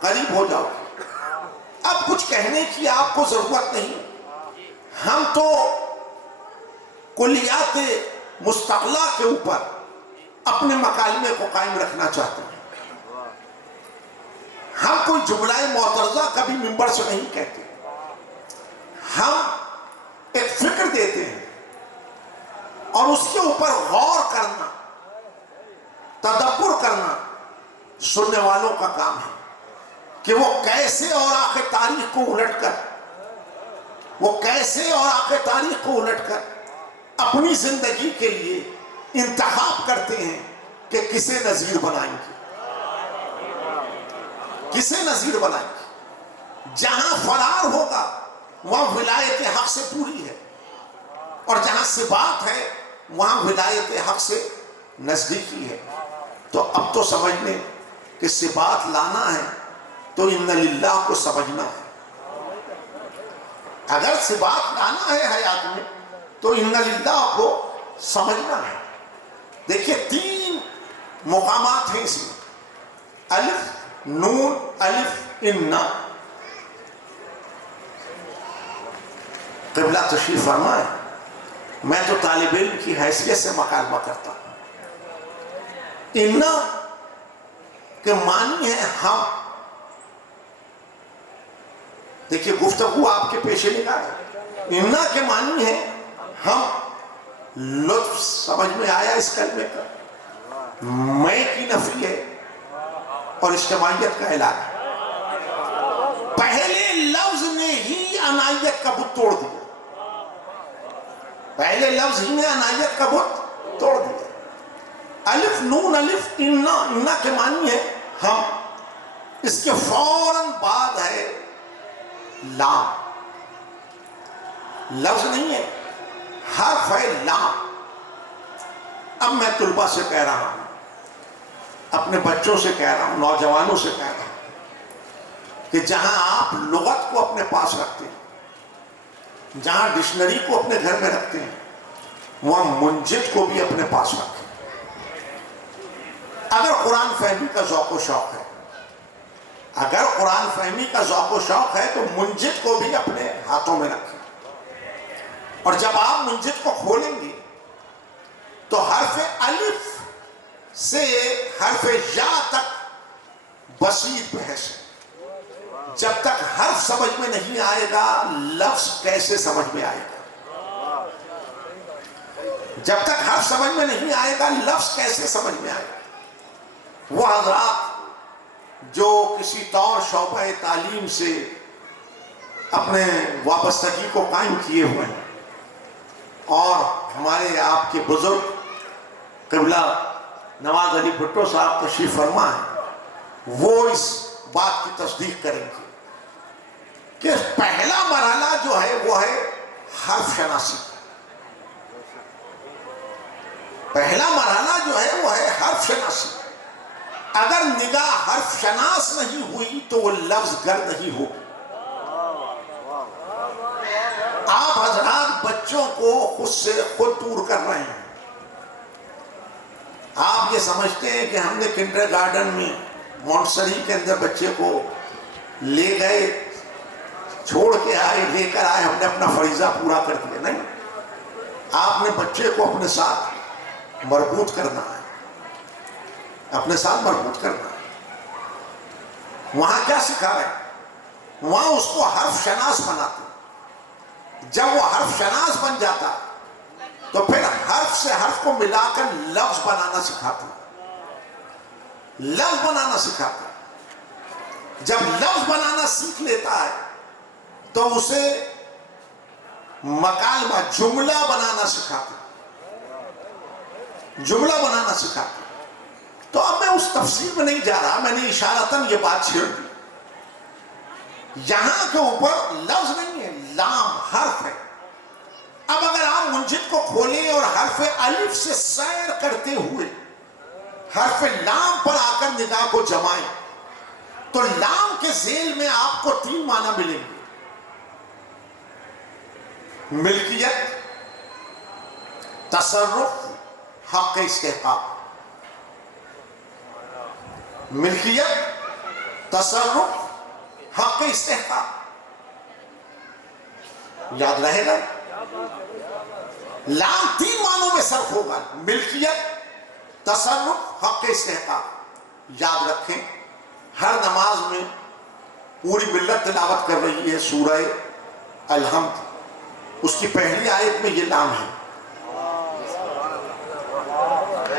قریب ہو جاؤ گے. اب کچھ کہنے کی آپ کو ضرورت نہیں. ہم تو کلیات مستقلہ کے اوپر اپنے مکالمے کو قائم رکھنا چاہتے ہیں. ہم کوئی جملہ معترضہ کبھی منبر سے نہیں کہتے. ہم ایک فکر دیتے ہیں اور اس کے اوپر غور کرنا، تدبر کرنا سننے والوں کا کام ہے کہ وہ کیسے اور آخر تاریخ کو الٹ کر، وہ کیسے اور آخر تاریخ کو الٹ کر اپنی زندگی کے لیے انتخاب کرتے ہیں کہ کسے نظیر بنائیں گے، کسے نظیر بنائیں گے. جہاں فرار ہوگا وہاں ولایت حق سے دوری ہے، اور جہاں ثبات ہے وہاں ولایت حق سے نزدیکی ہے. تو اب تو سمجھ لیں کہ ثبات لانا ہے تو ان للہ کو سمجھنا ہے. اگر ثبات لانا ہے حیات میں تو ان للہ کو سمجھنا ہے. دیکھیے 3 مقامات ہیں اس میں، الف نون الف انا. قبلہ تشریف فرمائے، میں تو طالب علم کی حیثیت سے مکالمہ کرتا ہوں. انا کے معنی ہے ہم. دیکھیے گفتگو آپ کے پیش نگاہ ہے. انا کے معنی ہے ہم. لطف سمجھ میں آیا اس کلمے کا؟ میں کی نفی ہے اور اجتماعیت کا اعلان ہے. پہلے لفظ نے ہی انائیت کا بت توڑ دیا. پہلے لفظ ہی نے انائیت کا بت توڑ دیا. الف نون الف انا. انا کے معنی ہے ہم. اس کے فوراً بعد ہے لام. لفظ نہیں ہے، حرف ہے لام. اب میں طلبہ سے کہہ رہا ہوں، اپنے بچوں سے کہہ رہا ہوں، نوجوانوں سے کہہ رہا ہوں کہ جہاں آپ لغت کو اپنے پاس رکھتے ہیں، جہاں ڈکشنری کو اپنے گھر میں رکھتے ہیں، وہاں منجد کو بھی اپنے پاس رکھیں. اگر قرآن فہمی کا ذوق و شوق ہے، اگر قرآن فہمی کا ذوق و شوق ہے تو منجد کو بھی اپنے ہاتھوں میں رکھیں. اور جب آپ منجد کو کھولیں گے تو حرف الف سے حرف یا تک بسیط بحث ہے. جب تک حرف سمجھ میں نہیں آئے گا لفظ کیسے سمجھ میں آئے گا؟ جب تک حرف سمجھ میں نہیں آئے گا لفظ کیسے سمجھ میں آئے گا؟ وہ حضرات جو کسی طور شعبہ تعلیم سے اپنے وابستگی کو قائم کیے ہوئے ہیں، اور ہمارے آپ کے بزرگ قبلہ نواز علی بھٹو صاحب تشریف فرما ہیں، وہ اس بات کی تصدیق کریں گے کہ پہلا مرحلہ جو ہے وہ ہے حرف شناسی. پہلا مرحلہ جو ہے وہ ہے حرف شناسی. اگر نگاہ حرف شناس نہیں ہوئی تو وہ لفظ گر نہیں ہو. آپ حضرات بچوں کو خود سے خود دور کر رہے ہیں. آپ یہ سمجھتے ہیں کہ ہم نے کنڈر گارڈن میں مونٹسری کے اندر بچے کو لے گئے، چھوڑ کے آئے، لے کر آئے، ہم نے اپنا فریضہ پورا کر دیا. نہیں، آپ نے بچے کو اپنے ساتھ مربوط کرنا ہے، اپنے ساتھ مربوط کرنا ہے. وہاں کیا سکھا رہے ہیں؟ وہاں اس کو حرف شناس بناتے. جب وہ حرف شناس بن جاتا تو پھر حرف سے حرف کو ملا کر لفظ بنانا سکھاتے. لفظ بنانا سکھاتے. جب لفظ بنانا سیکھ لیتا ہے تو اسے مکالمہ جملہ بنانا سکھاتے. جملہ بنانا سکھاتے. تو اب میں اس تفصیل میں نہیں جا رہا، میں نے اشارتاً یہ بات چھیڑ دی. یہاں کے اوپر لفظ نہیں ہے، لام حرف ہے. اب اگر آپ منجد کو کھولیں اور حرف الف سے سیر کرتے ہوئے حرف لام پر آ کر نگاہ کو جمائیں تو لام کے ذیل میں آپ کو 3 معنی ملیں گے. ملکیت، تصرف، حق استحقاق. ملکیت، تصرف، حق استحقاق. یاد رہے گا؟ لام 3 معنوں میں صرف ہوگا، ملکیت، تصرف، حق استحقاق. یاد رکھیں، ہر نماز میں پوری ملت تلاوت کر رہی ہے سورہ الحمد. اس کی پہلی آیت میں یہ لام ہے.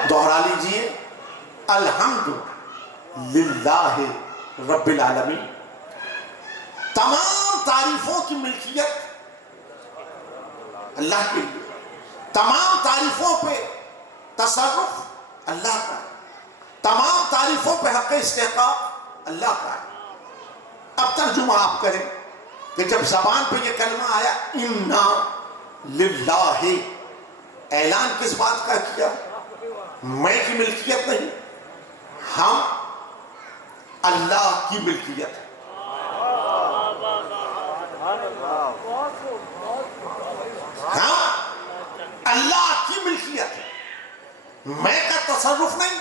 دوہرا لیجئے، الحمد للہ رب العالمین. تمام تعریفوں کی ملکیت اللہ کے لیے، تمام تعریفوں پہ تصرف اللہ کا، تمام تعریفوں پہ حق استحقاق اللہ کا ہے. اب ترجمہ آپ کریں کہ جب زبان پہ یہ کلمہ آیا انا للہ، اعلان کس بات کا کیا؟ میں کی ملکیت نہیں، ہم اللہ کی ملکیت ہے. ہم اللہ کی ملکیت ہے. میں کا تصرف نہیں،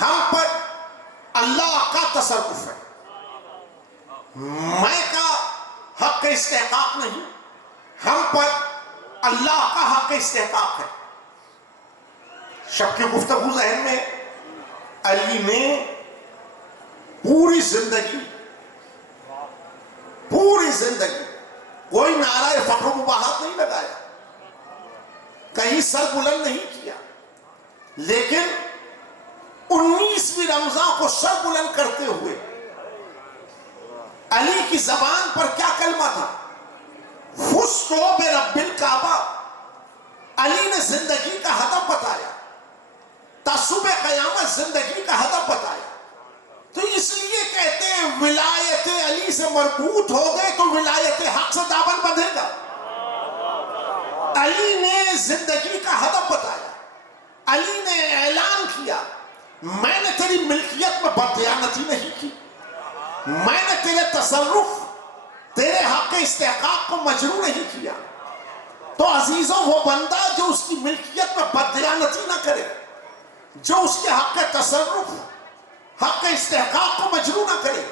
ہم پر اللہ کا تصرف ہے۔ میں کا حق استحقاق نہیں، ہم پر اللہ کا حق استحقاق ہے۔ شب کی گفتگو ذہن میں، علی نے پوری زندگی کوئی نعرہ فخر و مباحات نہیں لگایا، کہیں سر بلند نہیں کیا، لیکن 19ویں رمضان کو سر بلند کرتے ہوئے علی کی زبان پر کیا کلمہ تھا؟ فزت برب الکعبہ۔ علی نے زندگی کا ہدف بتایا، تا صبح قیامت زندگی کا ہدف بتایا۔ تو اس لیے کہتے ہیں ولایت علی سے مربوط ہو گئے تو ولایت حق سے دامن بندھے گا۔ علی نے زندگی کا ہدف بتایا، علی نے اعلان کیا میں نے تیری ملکیت میں بددیانتی نہیں کی، میں نے تیرے تصرف، تیرے حق استحقاق کو مجروح نہیں کیا۔ تو عزیزوں وہ بندہ جو اس کی ملکیت میں بددیانتی نہ کرے، جو اس کے حق تصرف، حق استحقاق کو مجروح نہ کرے،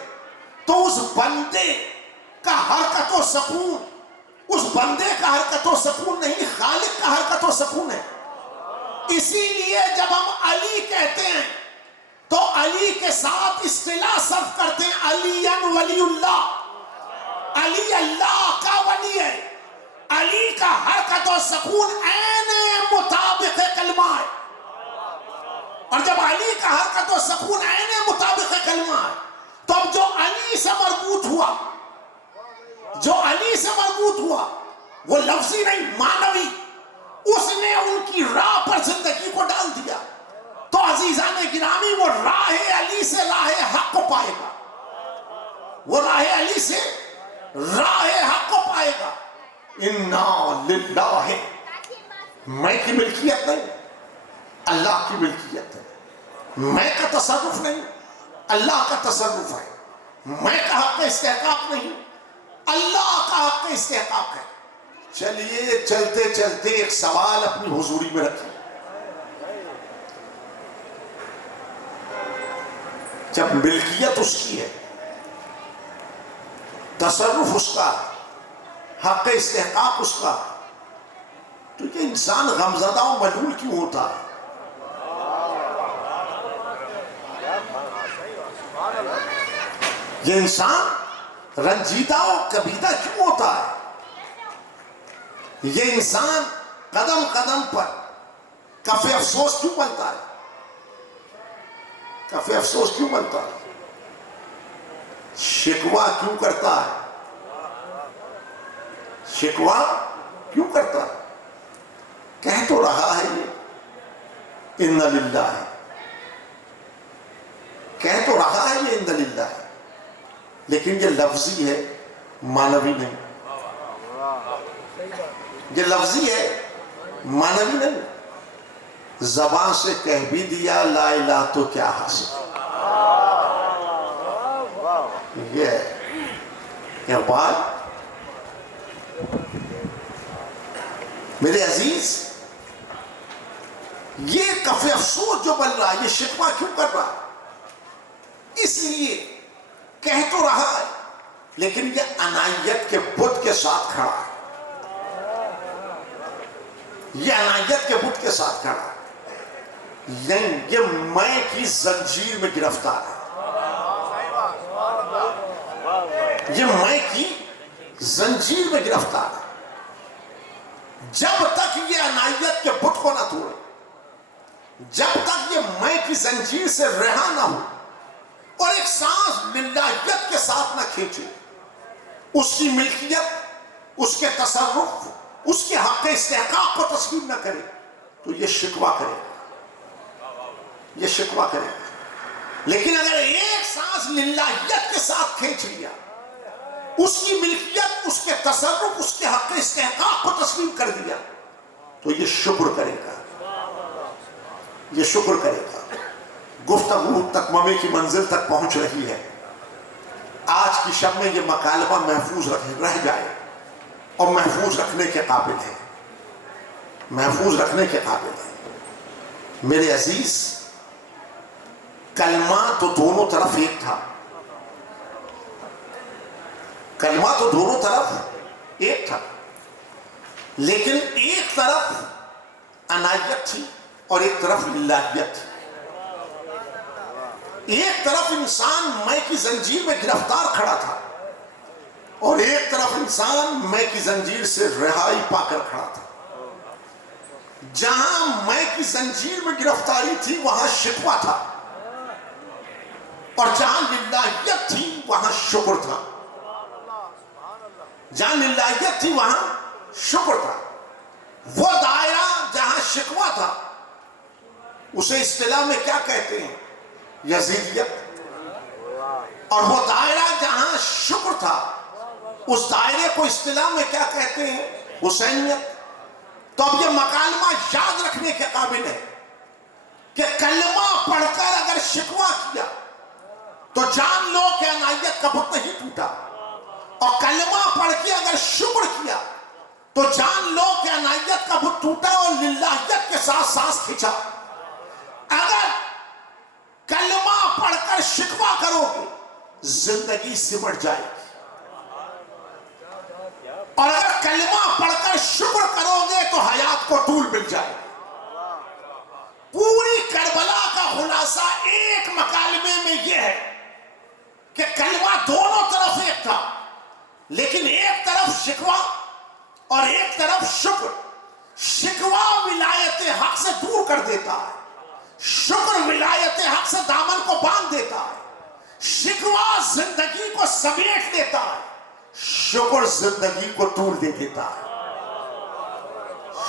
تو اس بندے کا حرکت و سکون، اس بندے کا حرکت و سکون نہیں، خالق کا حرکت و سکون ہے۔ اسی لیے جب ہم علی کہتے ہیں تو علی کے ساتھ اصطلاح صرف کرتے ہیں علی ولی اللہ، علی اللہ کا ولی ہے، علی کا حرکت و سکون عین مطابق کلمہ ہے۔ اور جب علی کا حرکت و سکون عین مطابق کلمہ ہے تو اب جو علی سے مربوط ہوا، جو علی سے مربوط ہوا وہ لفظی نہیں معنوی، اس نے ان کی راہ پر زندگی کو ڈال دیا۔ تو عزیزان گرامی وہ راہ علی سے راہ حق کو پائے گا، وہ راہ علی سے راہ حق کو پائے گا۔ انا للہ، میں کی ملکیت نہیں، اللہ کی ملکیت ہے۔ میں کا تصرف نہیں، اللہ کا تصرف ہے۔ میں کا حق استحقاق نہیں، اللہ کا حق استحقاق ہے۔ چلیے چلتے چلتے ایک سوال اپنی حضوری میں رکھیں۔ جب ملکیت اس کی ہے، تصرف اس کا، حق استحقاق اس کا، تو یہ انسان غمزدہ و ملول کیوں ہوتا ہے؟ یہ انسان رنجیدہ و کبیدہ کیوں ہوتا ہے؟ یہ انسان قدم قدم پر کف افسوس کیوں بنتا ہے؟ کف افسوس کیوں بنتا ہے؟ شکوہ کیوں کرتا ہے؟ شکوہ کیوں کرتا ہے؟ کہہ تو رہا ہے یہ ان للہ ہے، کہہ تو رہا ہے یہ ان للہ ہے، لیکن یہ لفظی ہے، معنوی نہیں۔ یہ لفظی ہے، معنوی نہیں۔ زبان سے کہہ بھی دیا لا الہ تو کیا حاصل؟ یہ اقبال میرے عزیز، یہ کف افسوس جو بن رہا ہے، یہ شکوہ کیوں کر رہا ہے؟ اس لیے کہہ تو رہا ہے لیکن یہ عنایت کے بت کے ساتھ کھڑا ہے، یہ عنایت کے بت کے ساتھ کھڑا ہے، یہ میں کی زنجیر میں گرفتار ہے، یہ میں کی زنجیر میں گرفتار ہے۔ جب تک یہ عنایت کے بت کو نہ توڑے، جب تک یہ میں کی زنجیر سے رہا نہ ہو اور ایک سانس للہیت کے ساتھ نہ کھینچے، اس کی ملکیت، اس کے تصرف، اس کے حق استحقاق کو تسلیم نہ کرے، تو یہ شکوہ کرے گا، یہ شکوہ کرے گا۔ لیکن اگر ایک سانس للہیت کے ساتھ کھینچ لیا، اس کی ملکیت، اس کے تصرف، اس کے حق استحقاق کو تسلیم کر دیا، تو یہ شکر کرے گا، یہ شکر کرے گا۔ گفتگو تکمامے کی منزل تک پہنچ رہی ہے۔ آج کی شب میں یہ مکالمہ محفوظ رہ جائے اور محفوظ رکھنے کے قابل ہے، محفوظ رکھنے کے قابل ہے۔ میرے عزیز کلمہ تو دونوں طرف ایک تھا، کلمہ تو دونوں طرف ایک تھا، لیکن ایک طرف انائیت تھی اور ایک طرف للہیت تھی۔ ایک طرف انسان میں کی زنجیر میں گرفتار کھڑا تھا اور ایک طرف انسان میں کی زنجیر سے رہائی پا کر کھڑا تھا۔ جہاں میں کی زنجیر میں گرفتاری تھی وہاں شکوہ تھا، اور جہاں للہیت تھی وہاں شکر تھا۔ جہاں للہیت تھی وہاں شکر تھا۔ وہ دائرہ جہاں شکوہ تھا اسے اصطلاح میں کیا کہتے ہیں؟ یزیدیت۔ اور وہ دائرہ جہاں شکر تھا اس دائرے کو اصطلاح میں کیا کہتے ہیں؟ حسینیت۔ تو اب یہ مکالمہ یاد رکھنے کے قابل ہے کہ کلمہ پڑھ کر اگر شکوہ کیا تو جان لو کہ عنایت کا بت نہیں ٹوٹا، اور کلمہ پڑھ کے اگر شکر کیا تو جان لو کہ عنایت کا بت ٹوٹا اور للہیت کے ساتھ سانس کھچا۔ اگر کلمہ پڑھ کر شکوہ کرو گے زندگی سمٹ جائے گی، اور اگر کلمہ پڑھ کر شکر کرو گے تو حیات کو طول مل جائے گی۔ پوری کربلا کا خلاصہ ایک مکالمے میں یہ ہے کہ کلمہ دونوں طرف ایک تھا، لیکن ایک طرف شکوہ اور ایک طرف شکر۔ شکوہ ولایت حق سے دور کر دیتا ہے، شکر ولایت حق سے دامن کو باندھ دیتا ہے۔ شکوہ زندگی کو سمیٹ لیتا ہے، شکر زندگی کو طول دے دیتا ہے۔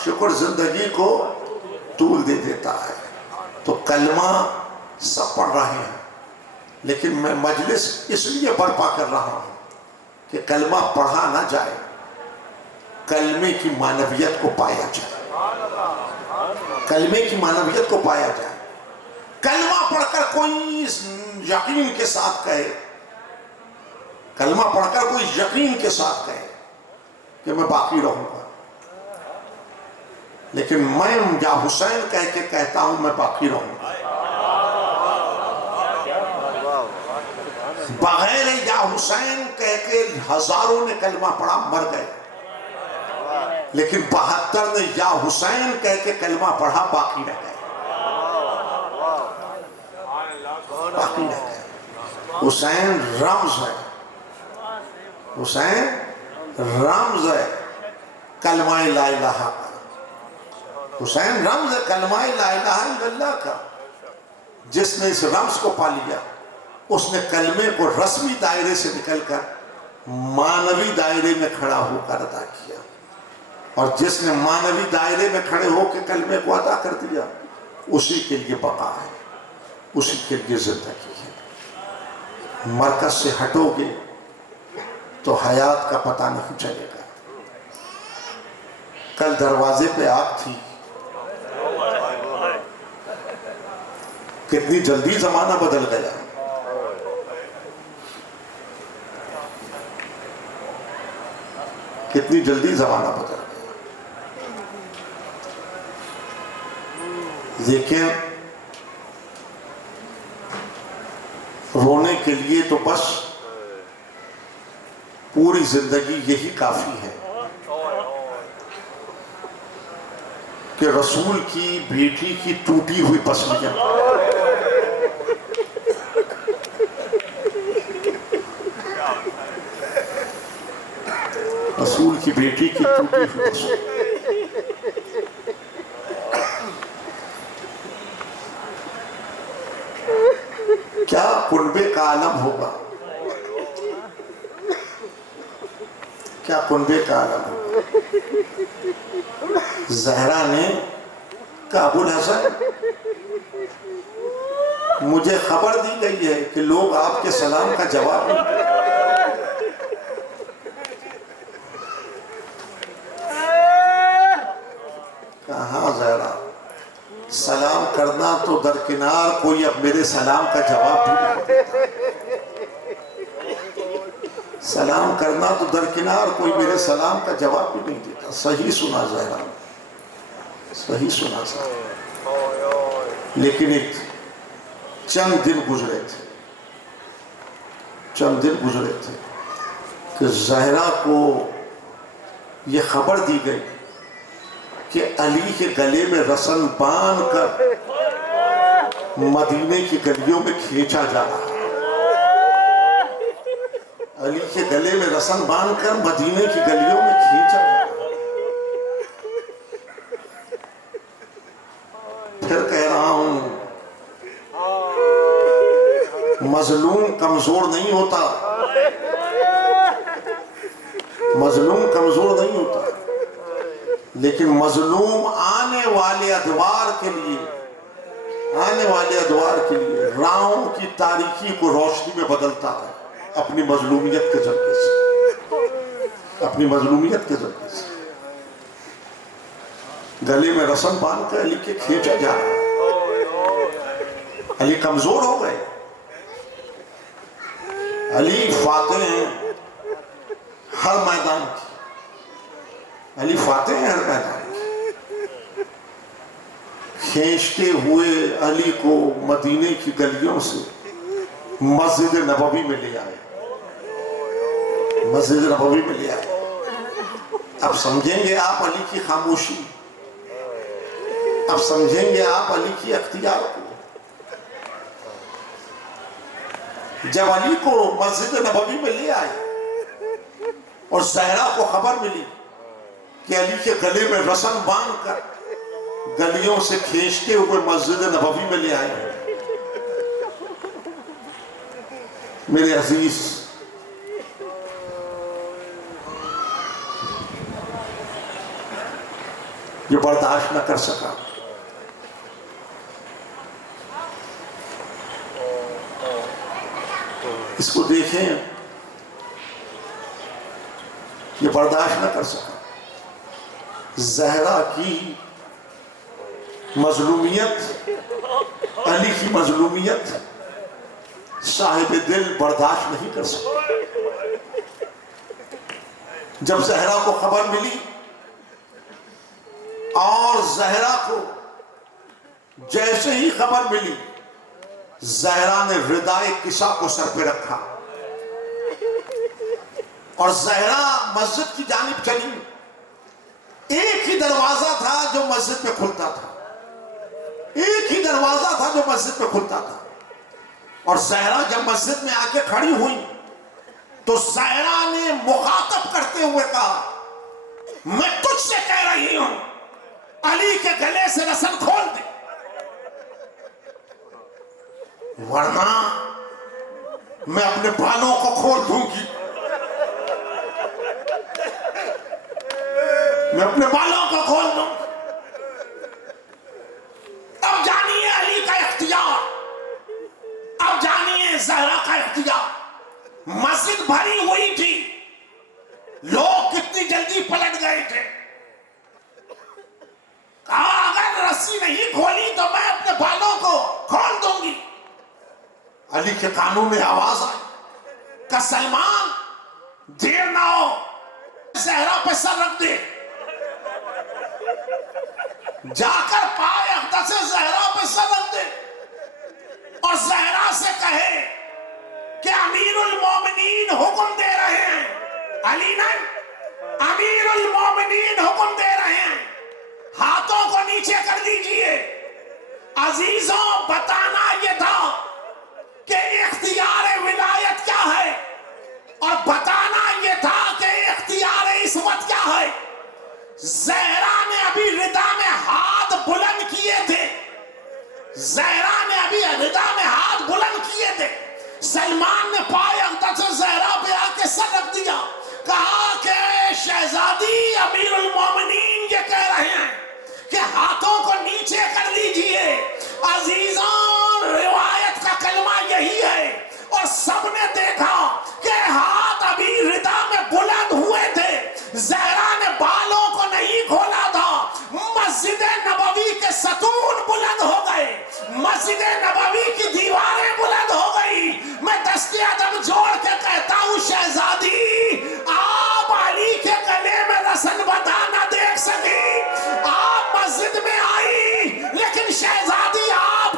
شکر زندگی کو طول دے دیتا ہے۔ تو کلمہ سب پڑھ رہے ہیں، لیکن میں مجلس اس لیے برپا کر رہا ہوں کہ کلمہ پڑھا نہ جائے، کلمے کی معنویت کو پایا جائے، کلمے کی معنویت کو پایا جائے۔ کلمہ پڑھ کر کوئی یقین کے ساتھ کہے، کلمہ پڑھ کر کوئی یقین کے ساتھ کہے کہ میں باقی رہوں گا، لیکن میں یا حسین کہہ کے کہتا ہوں میں باقی رہوں گا۔ بغیر یا حسین کہہ کے ہزاروں نے کلمہ پڑھا مر گئے، لیکن 72 نے یا حسین کہہ کے کلمہ پڑھا باقی رہ گئے، باقی رہ گئے۔ حسین رمز ہے، حسین رمز ہے کلمہ لا الہ کا، حسین رمز ہے کلمہ لا الہ الا اللہ کا۔ جس نے اس رمز کو پا لیا اس نے کلمے کو رسمی دائرے سے نکل کر معنوی دائرے میں کھڑا ہو کر ادا کیا، اور جس نے معنوی دائرے میں کھڑے ہو کے کلمے کو ادا کر دیا اسی کے لیے بقا ہے، اسی کے لیے زندگی ہے۔ مرکز سے ہٹو گے تو حیات کا پتہ نہیں چلے گا۔ کل دروازے پہ آگ تھی، کتنی جلدی زمانہ بدل گیا۔ کتنی جلدی زمانہ بدل گیا۔ لیکن رونے کے لیے تو بس پوری زندگی یہی کافی ہے کہ رسول کی بیٹی کی ٹوٹی ہوئی پسلیاں، رسول کی بیٹی کی ٹوٹی ہوئی پسلیاں، کیا کنبے کا عالم ہوگا، کیا کنبے کا عالم ہوگا۔ زہرا نے کہا ابوالحسن مجھے خبر دی گئی ہے کہ لوگ آپ کے سلام کا جواب نہیں دیتے۔ کہاں زہرا سلام کرنا تو درکنار، کوئی اب میرے سلام کا جواب بھی نہیں دیتا۔ سلام کرنا تو درکنار، کوئی میرے سلام کا جواب بھی نہیں دیتا۔ صحیح سنا زہرا، صحیح سنا زہرا۔ لیکن ایک چند دن گزرے تھے کہ زہرا کو یہ خبر دی گئی کہ علی کے گلے میں رسن باندھ کر مدینے کی گلیوں میں کھینچا جا رہا ہے. علی کے گلے میں رسن باندھ کر مدینے کی گلیوں میں کھینچا جا رہا ہے. پھر کہہ رہا ہوں مظلوم کمزور نہیں ہوتا، لیکن مظلوم آنے والے ادوار کے لیے راہوں کی تاریکی کو روشنی میں بدلتا ہے اپنی مظلومیت کے ذریعے سے. گلے میں رسن باندھ کر علی کے کھینچا جا رہا ہے. علی کمزور ہو گئے. علی فاتح ہیں ہر میدان کی. کھینچتے ہوئے علی کو مدینے کی گلیوں سے مسجد نبوی میں لے آئے. اب سمجھیں گے آپ علی کی خاموشی، اب سمجھیں گے آپ علی کی اختیار کو. جب علی کو مسجد نبوی میں لے آئے اور زہرا کو خبر ملی کہ علی کے گلے میں رسن باندھ کر گلیوں سے کھینچتے ہوئے مسجد نبوی میں لے آئے، میرے عزیز یہ برداشت نہ کر سکا. اس کو دیکھیں، یہ برداشت نہ کر سکا. زہرا کی مظلومیت، علی کی مظلومیت صاحب دل برداشت نہیں کر سکا. جب زہرا کو خبر ملی اور زہرا کو جیسے ہی خبر ملی زہرا نے ردائے کسا کو سر پہ رکھا اور زہرا مسجد کی جانب چلی. ایک ہی دروازہ تھا جو مسجد میں کھلتا تھا، اور زہرا جب مسجد میں آ کے کھڑی ہوئی تو زہرا نے مخاطب کرتے ہوئے کہا، میں تجھ سے کہہ رہی ہوں علی کے گلے سے رسن کھول دے، ورنہ میں اپنے بالوں کو کھول دوں گی. اب جانیے علی کا اختیار، اب جانیے زہرا کا اختیار. مسجد بھری ہوئی تھی، لوگ کتنی جلدی پلٹ گئے تھے. کہا اگر رسی نہیں کھولی تو میں اپنے بالوں کو کھول دوں گی. علی کے کانوں میں آواز آئی کہ سلمان دیر نہ ہو، زہرا پہ سر رکھ دے. جا کر پائے اقدس سے زہرا پہ سر رکھ دے اور زہرا سے کہے کہ امیر المومنین حکم دے رہے ہیں. علی نہیں، امیر المومنین حکم دے رہے ہیں، ہاتھوں کو نیچے کر دیجئے. عزیزوں بتانا یہ تھا کہ اختیار ولایت کیا ہے، اور بتانا یہ تھا کہ اختیار عصمت کیا ہے. زہرا نے ابھی ردا میں ہاتھ بلند کیے تھے، سلمان نے پائے اقدس سے زہرا پہ آ کے سر رکھ دیا. کہا کہ شہزادی امیر المومنین یہ کہہ رہے ہیں کہ ہاتھوں کو نیچے کر لیجئے. عزیزوں روایت کا کلمہ یہی ہے، اور سب نے دیکھا کہ ہاتھ ابھی ردا میں بلند ہوئے تھے. زہرا نے بالوں کو نہیں کھولا تھا. مسجد نبوی کے ستون بلند ہو گئے، مسجد نبوی کی دیواریں بلند ہو گئی. میں دست ادب جوڑ کے کہتا ہوں شہزادی آپ علی کے گلے میں رسن بتا نہ دیکھ سکی. آپ مسجد میں آئی لیکن شہزادی آپ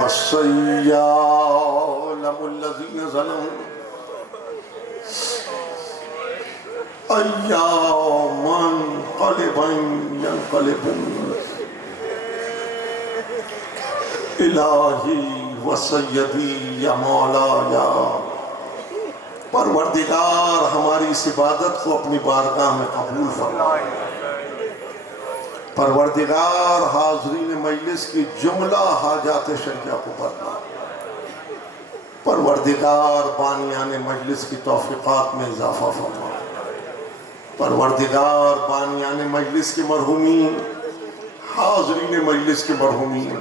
وَسَيَّعْلَمُ الَّذِينَ ظَلَمُوا أَيَّامًا قَلِبًا يَنْقَلِبُونَ الہی و سیدی یا مولا یا پروردگار ہماری اس عبادت کو اپنی بارگاہ میں قبول فرما۔ پروردگار حاضرین مجلس کی جملہ حاجات شریعہ کو بردار۔ پروردگار بانیان مجلس کی توفیقات میں اضافہ فرما۔ پروردگار بانیان مجلس کی مرحومین، حاضرین مجلس کی مرحومین،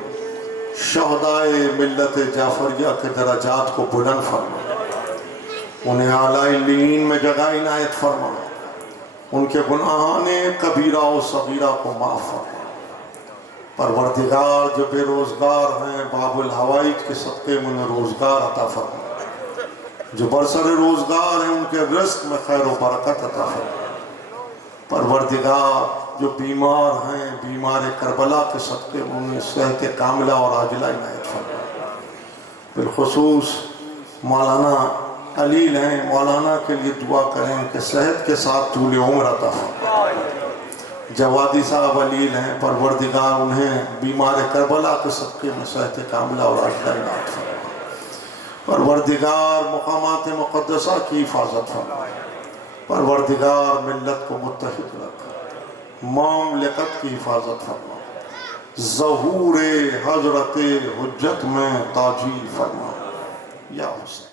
شہدائے ملت جعفریہ کے درجات کو بلند فرما، انہیں اعلیٰ علیین میں جگہ عنایت فرما، ان کے گناہان کبیرہ و صغیرہ کو معاف فرما۔ پروردگار جو بے روزگار ہیں باب الحوائج کے صدقے میں انہیں روزگار عطا فرما، جو برسر روزگار ہیں ان کے رزق میں خیر و برکت عطا فرما۔ پروردگار جو بیمار ہیں بیمار کربلا کے صدقے انہیں صحت کاملہ اور عاجلہ عنایت فرما۔ بالخصوص مولانا علیل ہیں، مولانا کے لیے دعا کریں کہ صحت کے ساتھ طول عمر عطا فرما۔ جوادی صاحب علیل ہیں، پروردگار انہیں بیمار کربلا کے صدقے میں صحت کاملہ اور عاجلہ عنایت فرما۔ پروردگار مقامات مقدسہ کی حفاظت فرما۔ پروردگار ملت کو متحد رکھ، مملکت کی حفاظت فرما، ظہور حضرت حجت میں تاجیل فرما یا حسین۔